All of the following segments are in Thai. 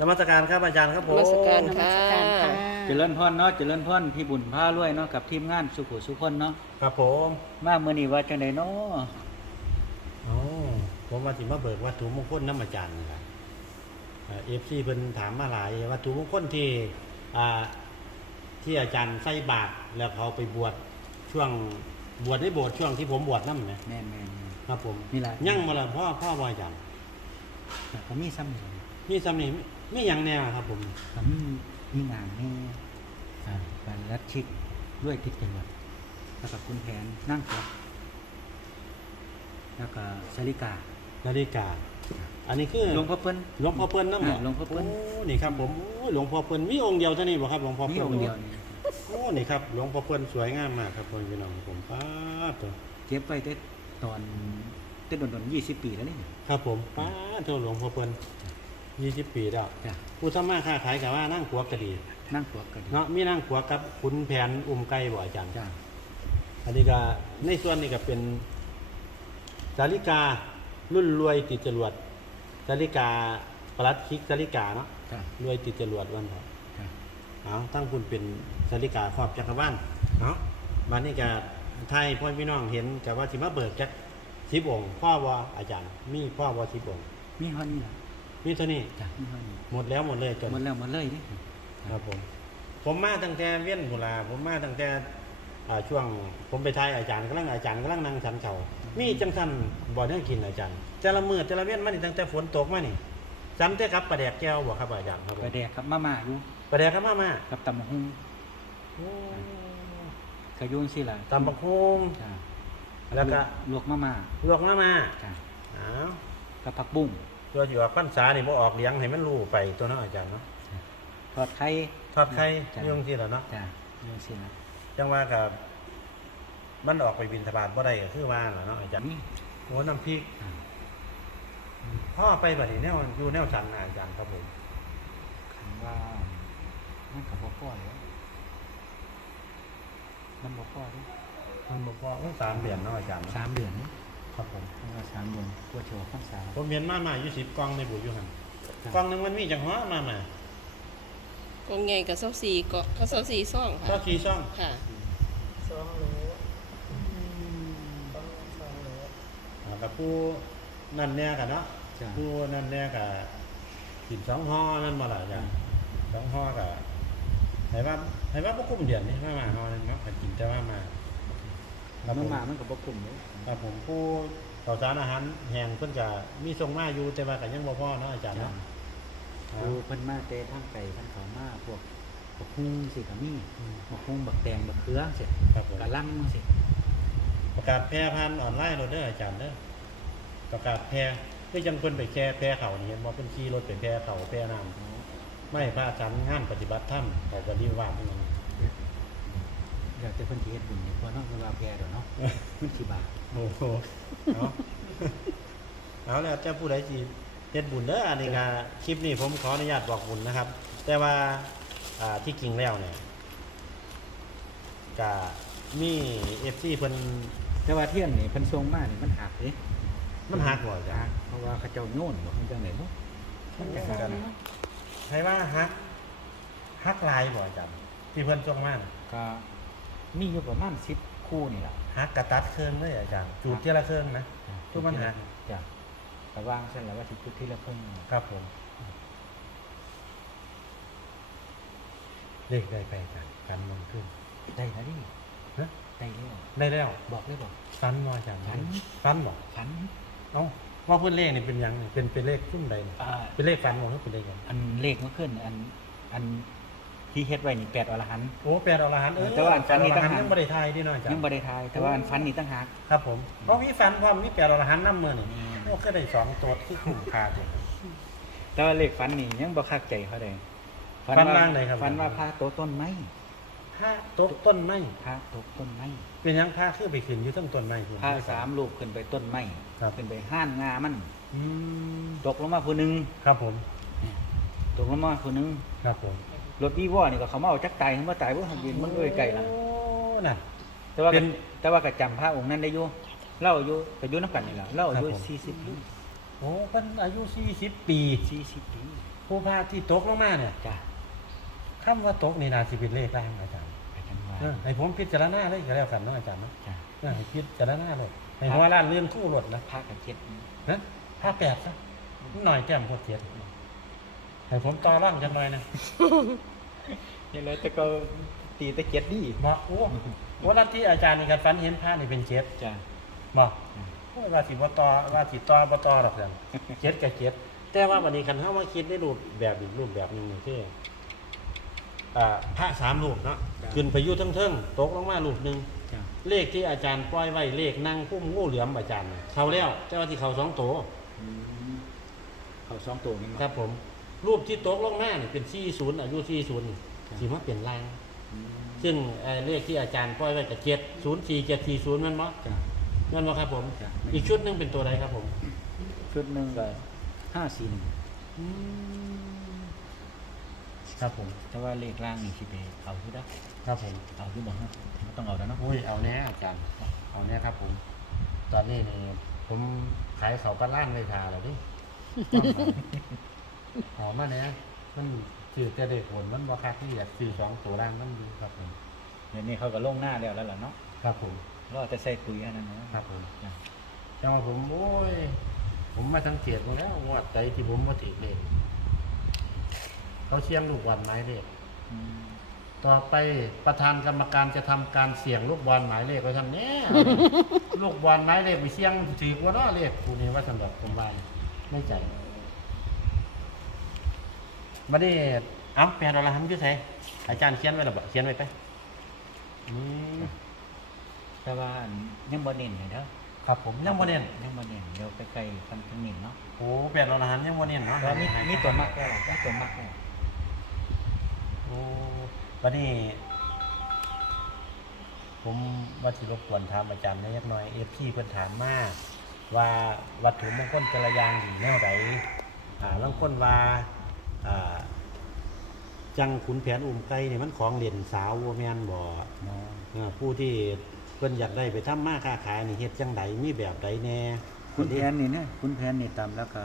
นมัสการครับอาจารย์ครับผมนมัสการนมัสการค่ะเจริญพรเนาะเจริญพรพี่บุญพารวยเนาะกับทีมงานสุขุสุคนเนาะครับผมมาเมื่อนี้ว่าจังไดเนาะโอ้ผมมาสิมาเบิกวัตถุมงคลน้ำอาจารย์นี่ครับเอฟซีเพิ่นถามมาหลายวัตถุมงคลที่อ่าที่อาจารย์ใส่บาตรแล้วเขาไปบวชช่วงบวชได้บวชช่วงที่ผมบวชนั่นไหมแม่นแม่นครับผมมีหลายยั่งมาแล้วพ่อพ่อบ่อาจารย์ก็มีซ้ำอยู่ มีสำนีไม่ยังแนวครับผมก็มีมีงานให้อ่าการรัดชิกด้วยทิศจังหวัดแล้วก็คุณแผนนั่งครับแล้วก็สาริกานาฬิกา อันนี้คือหลวงพ่อเพิ่นหลวงพ่อเปิ้ลน้ำอ่าหลวงพ่อเปิ้ลโอ้นี่ครับผมโอ้ยหลวงพ่อเปิ้ลมีองค์เดียวเท่านี้บ่ครับหลวงพ่อมีเปิ้ลองค์เดียวนี่โอ้นี่ครับหลวงพ่อเปิ้ลสวยงามมากครับพ่อพี่น้องผมป้าดตัวเก็บไว้แต่ตอนเต้นโดนๆ20ปีแล้วนี่ ครับผมป้าดตัวหลวงพ่อเปิ้ล ยี่สิบปีแล้วจ้ะผู้ทำมาค้าขายกับว่านั่งขัวกระดีนั่งขวบกันอยู่เนาะมีนั่งขัวกับขุนแผนอุ้มไก่บ่อาจารย์จ้ะอันนี้ก็ในส่วนนี้ก็เป็นสาริการุ่นรวยติดจรวดสาริกาปลัดคิกสาริกาเนาะจ้ะรวยติดจรวดวันเถอะจ้ะเอาตั้งคุณเป็นสาริกาครอบจักรวาลเอาบัดนี้ก็ไทยพ่อพี่น้องเห็นแต่ว่าสิมาเบิกจักสิบองค์พ่อว่าอาจารย์ มีพ่อว่าสิบองค์มีเฮานี่ล่ะ มีเท่านี้จ้ะมีเฮานี่หมดแล้วหมดเลยจนหมดแล้วหมดเลยนี่ครับผม ผมมาตั้งแต่เวียนกุลาผมมาตั้งแต่อ่าช่วงผมไปทายอาจารย์กำลังอาจารย์กำลังนั่งฉันเขามีจังสันบ่ได้กินอาจารย์แต่ละมือแต่ละเวียนมานี่ตั้งแต่ฝนตกมานี่จำแต่ครับประแดกแก้วบ่ครับอาจารย์ครับผมไปแดกครับมาม่าอยู่ประแดกครับมามากับตำบักหุ่งกระยุนสิล่ะตำบักฮงจ้ะแล้วก็ลวกมาม่าลวกมามาจ้ะอ้าวกับผักบุ้ง ตัวอยู่ว่าพันษานี่บ่ออกเลี้ยงให้มันรู้ไปตัวเนาะอาจารย์เนาะทอดไข่ทอดไข่จ้ะยุ่งที่แล้วเนาะจ้ะยุนสิล่ะจังว่ากับมันออกไปบินทบาทบ่ได้ก็คือว่าล่ะเนาะอาจารย์นี่โอ้น้ำพริกอ่าพ่อไปบัดนี้แนวอยู่แนวสันนะอาจารย์ครับผมคำว่ามันกับบ่พอเลยมันบ่พอเลยมันบอกว่าสามเดือนเนาะอาจารย์เนาะสามเดือนนี่ ครับผมคำว่าสามเดือนกลัวโชว์ข้างสามผมเห็นมามาอยู่สิบกล่องในบุอยู่หันครับกล่องหนึงมันมีจังหวะมามา กองใหญ่กับเสาสี่ก็กับเสาสี่ซ่องก็ค่ะขี่ช่องค่ะ สองโหลสองสองโหลอ่ากับผู้นั่นแน่กันเนาะจ้ะผู้นั่นแน่กับกินสองห่อนั่นมาละอาจารย์สองห่อกับไหนว่าไหนว่าพวกคุ้มเดือนนี่มามาห่อนึงเนาะแต่กินแต่ว่ามา ครับผมันมามันกับบ่กลุ่มเลยครับผมผู้ต่อสารอาหารแห้งเพิ่นจะมีทรงมาอยู่แต่ว่าก็ยังบ่พอเนาะอาจารย์จ้ะเนาะดูเพิ่นมาเตะทางไก่เพิ่นเขามาพวกบักฮุ้งสิก็มีบักฮุ้งบักแตงบักเขือสิครับผม กะล่ำสิประกาศแพร่พันออนไลน์โรดเด้ออาจารย์เด้อประกาศแพร่คือจังเพิ่นไปแค่แพร่เขานี่เห็นบ่เพิ่นขี่รถไปแพร่เขาแพร่น้ำไม่พระอาจารย์งานปฏิบัติธรรมเขาบริวารนี่เดี๋ยวจะเพิ่นสิเฮ็ดบุญนี่พอเนาะเวลาแก่เดี๋ยวเนาะมันสิบาทโอ้โหเนาะเอาแล้วเจ้าผู้ใดสิเฮ็ดบุญเด้ออันนี้ก็คลิปนี้ผมขออนุญาตบอกบุญนะครับ แต่ว่าอ่าที่จริงแล้วเนี่ยก็มี FC เพิ่นแต่ว่าเที่ยงนี่เพิ่นส่งมานี่มันหักเด้มันหักบ่อาจาหัรกย์เพราะว่าเขาเจ้าโน่นบ่มันจังได๋บ่มันจังกันใครว่าฮักฮักลายบ่อาจารย์ที่เพิ่นส่งมาน่ะก็ มีอยู่ประมาณ10คู่นี่ล่ะฮักกระตัดเครื่องเลยอาจารย์จูบเทียละเครื่องนะทุกปัญหาจ้ะระวางเส้นแล้วว่าสิจุดที่ละเพิ่นครับผมเลขได้ไปอาจารย์กันมันขึ้น ได้แล้วดิฮะได้แล้วได้แล้วบอกเลยบอกฟันบ่อาจารย์ฝันฟันบ่ฝันเอ้าว่าเพิ่นเลขนี่เป็นหยังนี่เป็นเป็นเลขชุ่มใดนี่อ่าเป็นเลขฟันบ่หรือเป็นเลขหยังอันเลขเมื่อคืนอันอัน ที่เฮ็ดไว้นี่แปดอรหันต์ โอ้แปดอรหันต์เออแต่ว่าอันฟันนี่แปดอรหันต์ต่างหาก ยังบ่ได้ทายเดิเนาะอาจารยังย์บ่ได้ทายแต่ว่าอันฟันนี่ตั้งหาก ครับผมเพราะมีฟันความมีแปดอรหันต์นำมือนี่อืม โอ้ก็ได้สองตัวที่คุ้มค่าจ้ะ แต่ว่าเลขฟันนี่ยังบ่คักใจเขาเลยฝันว่าไงครับ ฟันว่าพาโตะต้นไม้ผ้าตกต้นไม้พาโตะต้นไม้เป็นหยังผ้าคือไปขึ้นอยู่เทั้งต้นไม้คุณพาสามลูกขึ้นไปต้นไม้ครับ ขึ้นไปห้านงามันอืมตกลงมาผู้หนึงครับผม ตกลงมาผู้หนึงครับผม รถวีวอนี่ก็เขามาเอาจักตายเขามาตายบ่ทันยินมันเอ้ยไกลละโอ้น่ะ แต่ว่าเป็ก็นแต่ว่าก็จำพระองค์นั้นได้อยู่เล่าอยู่ก็อยู่นํกันนี่ล่ะเล่าอายุครับผม40ปีโอ้เพิ่นอายุ40ปี40ปีโผู้พาที่ตกลงมาเนี่ยจ้ะคำว่าตกนี่นาสิเป็นเลขล่างอาจารย์ไปกันว่าเออให้ผมพิจารณาเลยก็แล้วกันเนาะอาจารย์เนาะจ้ะเออให้พิจารณาเลยให้หัวล้านเลื่อนคู่รถนะพระกับเจ็ดนะห้าแปดซะหน่อยแก้มพวกเจ็ด ให้ผมต่อร่างจังหน่อยนะยังไงแต่ก็ตีตะเกียดดีบอกโอ้วันที่อาจารย์นี่ครับฝันเห็นพระนี่เป็นเจ็ดจ้ะบอกโอ้ยว่าสิบ่ต่อว่าสิต่อบ่ต่อหรอกจังเจ็ดกับเจ็ดแต่ว่าวันนี้คันเฮามาคิดในรูปแบบอีกรูปแบบหนึงนี่คืออ่าพระสามรูปเนาะขึ้นไปอยู่เทิงๆตกลงมารูปหนึงจ้ะเลขที่อาจารย์ปล่อยไว้เลขนั่งพุ่มงูเหลือมอาจารย์น่ะเขาแล้วแต่ว่าที่เขาสองตัวอืมเขาสองตัวนี่ครับผม รูปที่ตกลงมาเนี่ยเป็นสี่ศูนย์อายุสี่ศูนย์สีมาเปลี่ยนลางอืมซึ่งเอ่อเลขที่อาจารย์ปล่อยไว้กับเจ็ดศูนย์สี่เจ็ดสี่ศูนย์มันมั้จ้ะ นั่นมั้ครับผม จ้ะ อีกชุดหนึงเป็นตัวใดครับผมชุดหนึ่งก็ห้าสี่หนึ่งครับผมแต่ว่าเลขล่างนี่สิไปเอาที่ได้ครับผม เอาที่บอกฮะไม่ต้องเอาแล้วเนาะ อุ้ยเอาแน่อาจารย์เอาแน่ครับผม ตอนนี้นี่ผมขายเขาวก็ล้านไว้ทาแล้วดิ หอมมาเนี่ยมันสื่อแต่เด็กผลมันบ่คักที่อยากสื่อสองตัวล่างมันดูครับผมเดี๋ยวนี้เขาก็ลงหน้าแล้วแล้วล่ะเนาะครับผมก็จะใส่ปุ๋ยอันนั้นนะครับผมจ้ะ จังหวะผมโอ้ย ผมมาสังเกตมาแล้วงวดใจที่ผมมาติดเลยเขาเชียงลูกบอลหมายเลขอืมต่อไปประธานกรรมการจะทำการเสี่ยงลูกบอลหมายเลขไว้ทำเนี้ยลูกบอลหมายเลขไปเสี่ยงถือกว่าเนาะเลขกูนี่ว่าสำหรับผมว่าไม่ใจ มาดิเอ้าแปลดอลหันชื่อไสอาจารย์เขียนไว้หรือเปล่าเขียนไว้ไปอืมแต่ว่าอันยังบ่เน้นเลยเด้อครับผมยังบ่เน้นยังบ่เน้นเดี๋ยวใกล้ๆกันกันเน้นเนาะโอ้แปดอรหันต์ยังวันนี้เนาะแล้วมีมีตัวมักแล้วล่ะมีตัวมักแล้วโอ้วันนี้ ผมว่าที่รบกวนถามอาจารย์นิดหน่อยเอฟพี่เพิ่นถามมาว่าวัตถุมงคลแต่ละอย่างดีแนวใดอ่าลางคนว่า อ่าจังขุนแผนอุ่มไก่นี่มันของเด่นสาววัวแมนบ่เนาะอ่าผู้ที่เพิ่นอยากได้ไปทำมาค้าขายนี่เฮ็ดจังไดมีแบบใดแน่คุณแผนนี่เนี่ยคุณแผนนี่ตามแล้วก็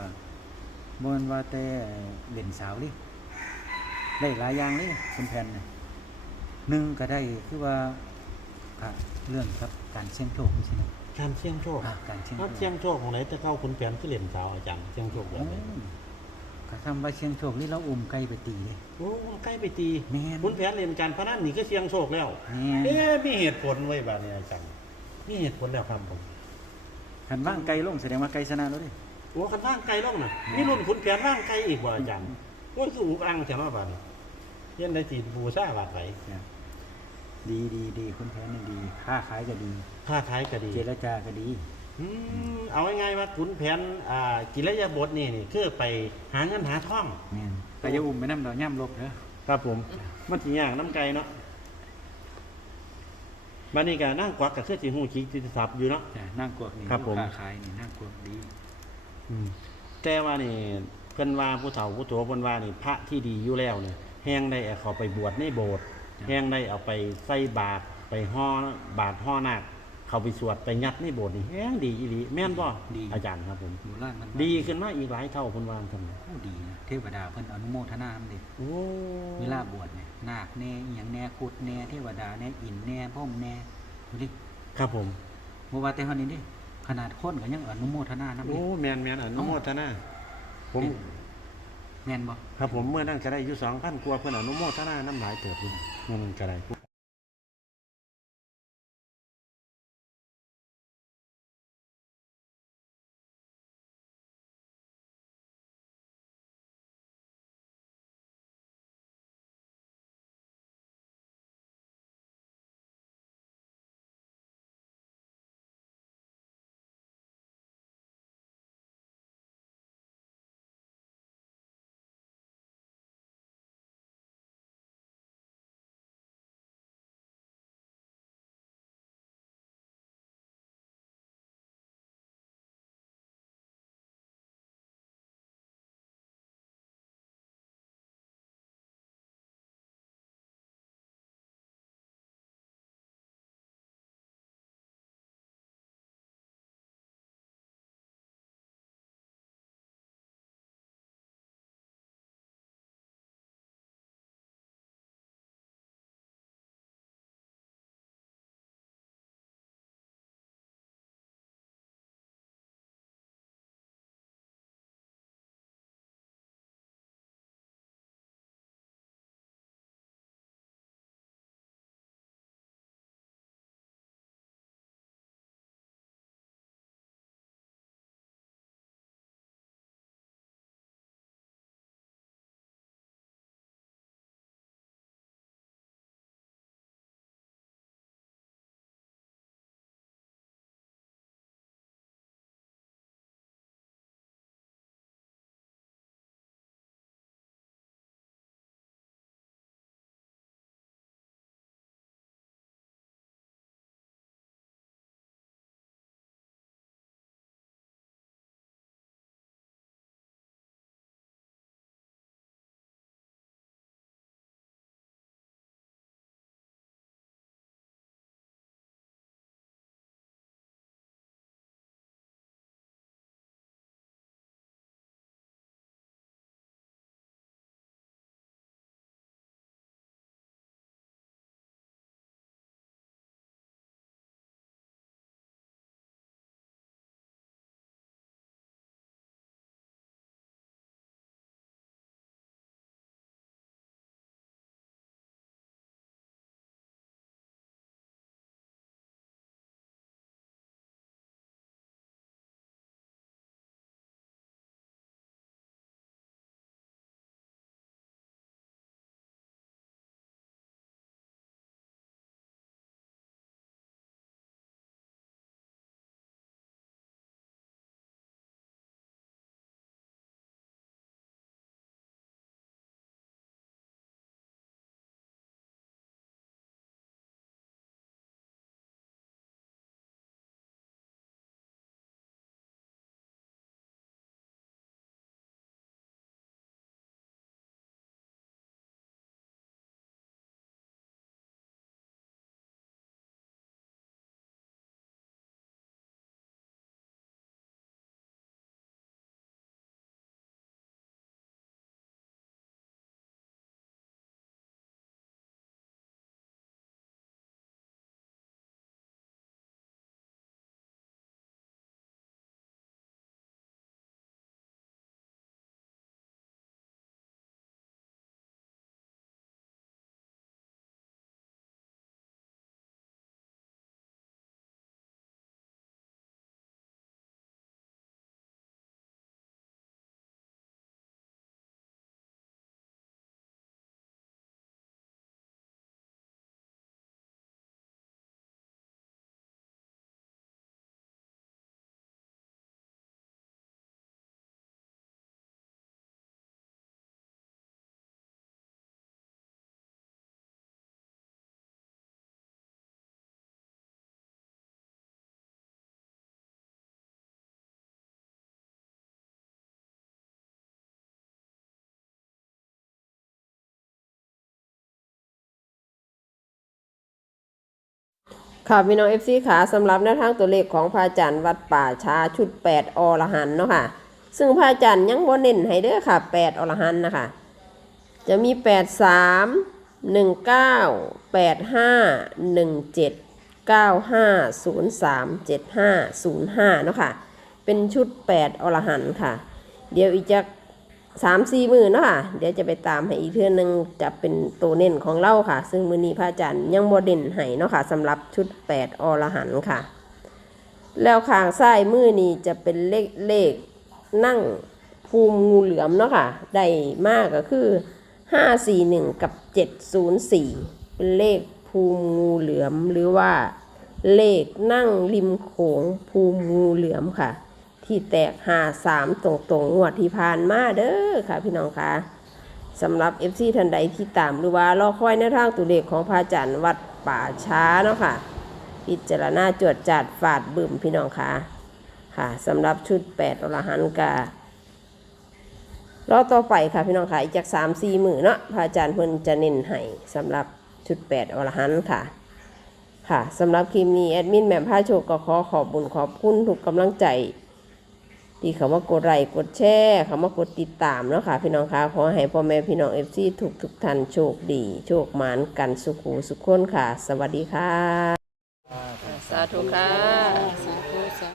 บ่แม่นว่าแต่เล่นสาวดิได้หลายอย่างเลยคุณแผนน่ะหนึ่งก็ได้คือว่าอะเรื่องครับการเสี่ยงโชคใช่ไหมการเสี่ยงโชคอะการเสี่ยงโชถ้าคเสี่ยงโชคของไหนแต่เก้าขุนแผนคือเล่นสาวอาจารย์เสี่ยงโชคแบบโอ้ไหน ก็ทำว่าเสี่ยงโชคนี่เราอุ้มไก่ไปตีเลย โอ้ใกล้ไปตีแม่นคุณแผนเล่นการพนันนี่ก็เสียงโชคแล้วแม่น เอ๊ะมีเหตุผลไว้บาดนี้อาจารย์มีเหตุผลแล้วครับผมคันว่างไก่ลงแสดงว่าไก่ชนะแล้วดิโอ้คันว่างไกลล่องน่ะมีรุ่นคุณแผนว่างไกลอีกว่าอาจารย์โอ้ยคืออุกอังแถวบาดนี้เย็นได้จีบูซ่าบาดไหลเนี่ยดีดีดีคุณแผนนี่ดี ค้าขายก็ดีค่าขายก็ดี เจรจาก็ดี อืมเอาง่ายๆว่าขุนแผนอ่ากิริยาบทนี่นี่คือไปหาเงินหาทอง แม่นแต่อย่าอุ้มไปน้ำดอกย่ำลบเด้อครับผมมันสิยากน้ำไกลเนาะบัดนี้ก็นั่งกวักก็คือสิฮู้จิกจิตศัพท์อยู่เนาะ จ้ะนั่งกวกนี่ครับผมค้าขายนี่นั่งกวกดีแต่ว่านี่เพิ่นว่าผู้เฒ่าผู้โตเพิ่นว่านี่พระที่ดีอยู่แล้วเนี่ยแห้งได้เอาเขาไปบวชในโบสถ์แห้งได้เอาไปใส่บาตรไปห่อบาตรห่อนาค เขาไปสวดไปยัดในโบสถ์นี่แห้งดีอีหลีแม่นบ่อาจารย์ครับผม โบราณมันดีขึ้นมาอีกหลายเท่าเพิ่นว่าซั่นโอ้ดีนะเทวดาเพิ่นอนุโมทนานำเด็โอ้เวลาบวชเนี่ยนาคแน่อีหยังแน่กุดแน่เทวดาแน่อินแน่พ่อมแน่ดูดิครับผม บ่ว่าแต่เฮานี้ดิขนาดคนก็ยังอนุโมทนานำโอ้เด้แม่นแม่นอนุโมทนาผมแม่นบ่ ครับผมเมื่อนั้นก็ได้อยู่2,000กว่าเพิ่นอนุโมทนาน้ำหลายเติบอยู่เมื่อนั้นก็ได้ ค่ะพี่น้องเอฟซีขาสำหรับแนวทางตัวเลขของพระอาจารย์วัดป่าชาชุด 8 อรหันเนาะค่ะ ซึ่งพระอาจารย์ยังบ่เน้นให้เด้อค่ะ 8 อรหันนะคะ จะมี 8 3 1 9 8 5 1 7 9 5 0 3 7 5 0 5เนาะค่ะ เป็นชุด 8 อรหันค่ะ เดี๋ยวอีกจะ สามสี่มือเนาะค่ะ เดี๋ยวจะไปตามให้อีกเทื่อนึงจะเป็นตัวเน้นของเราค่ะ ซึ่งมือนี้พระอาจารย์ยังบ่เด่นให้เนาะค่ะสำหรับชุด8อรหันค่ะ แล้วข้างซ้ายมือนี้จะเป็นเลขเลขนั่งภูมิงูเหลือมเนาะค่ะ ได้มากก็คือ541กับ704เป็นเลขภูมิงูเหลือมหรือว่าเลขนั่งริมโขงภูมิงูเหลือมค่ะ ที่แตกหาสามตรงตรงงวดที่ผ่านมาเด้อค่ะพี่น้องค่ะสำหรับ FC ท่านใดที่ตามหรือว่ารอคอยแนวทางตัวเลขของพระอาจารย์วัดป่าช้าเนาะค่ะ พิจารณาจวดจัดฝาดบึมพี่น้องค่ะค่ะสำหรับชุด8อรหันการอต่อไปค่ะพี่น้องค่ะอีกจากสามสี่หมือเนาะพระอาจารย์เพิ่นจะเน้นให้สำหรับชุด8อรหันค่ะค่ะสำหรับคลิปนี้แอดมินแหม่มผ้าโชคก็ขอขอบบุญขอบคุณทุกกำลังใจ ที่เขามากดไลค์กดแชร์เขามากดติดตามเนาะค่ะ พี่น้องคะขอให้พ่อแม่พี่น้องเอฟซีทุกทุกท่านโชคดี โชคหมานกันสุขูสุขคนค่ะ สวัสดีค่ะ สาธุค่ะ